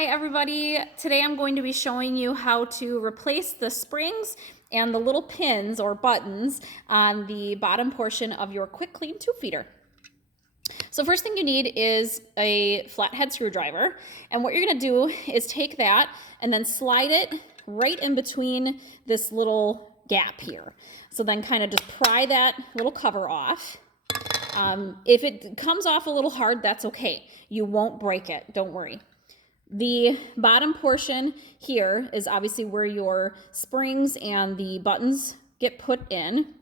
Hi everybody, today I'm going to be showing you how to replace the springs and the little pins or buttons on the bottom portion of your Quick Clean tube feeder. So first thing you need is a flathead screwdriver, and what you're going to do is take that and then slide it right in between this little gap here. So then kind of just pry that little cover off. If it comes off a little hard, that's okay. You won't break it, don't worry. The bottom portion here is obviously where your springs and the buttons get put in.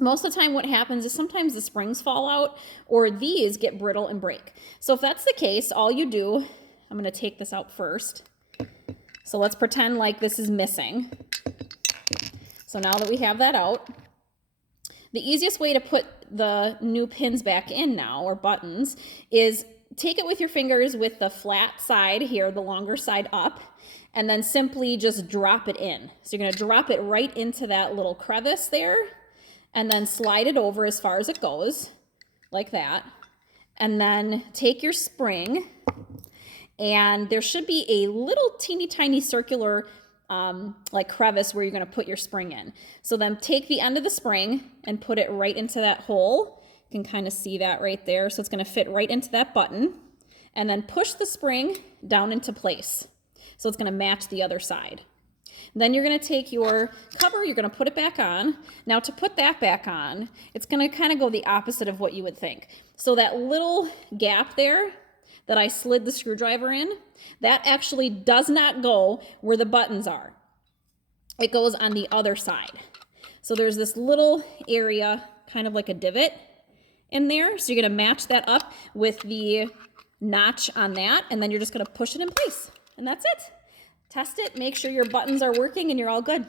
Most of the time what happens is sometimes the springs fall out or these get brittle and break. So if that's the case, all you do, I'm going to take this out first. So let's pretend like this is missing. So now that we have that out, the easiest way to put the new pins back in now, or buttons, is take it with your fingers with the flat side here, the longer side up, and then simply just drop it in. So you're going to drop it right into that little crevice there, and then slide it over as far as it goes, like that. And then take your spring, and there should be a little teeny tiny circular like crevice where you're going to put your spring in. So then take the end of the spring and put it right into that hole. You can kind of see that right there. So it's going to fit right into that button, and then push the spring down into place. So it's going to match the other side. Then you're going to take your cover, you're going to put it back on. Now to put that back on, it's going to kind of go the opposite of what you would think. So that little gap there that I slid the screwdriver in, that actually does not go where the buttons are. It goes on the other side. So there's this little area, kind of like a divot in there. So you're going to match that up with the notch on that, and then you're just going to push it in place. And that's it. Test it, make sure your buttons are working, and you're all good.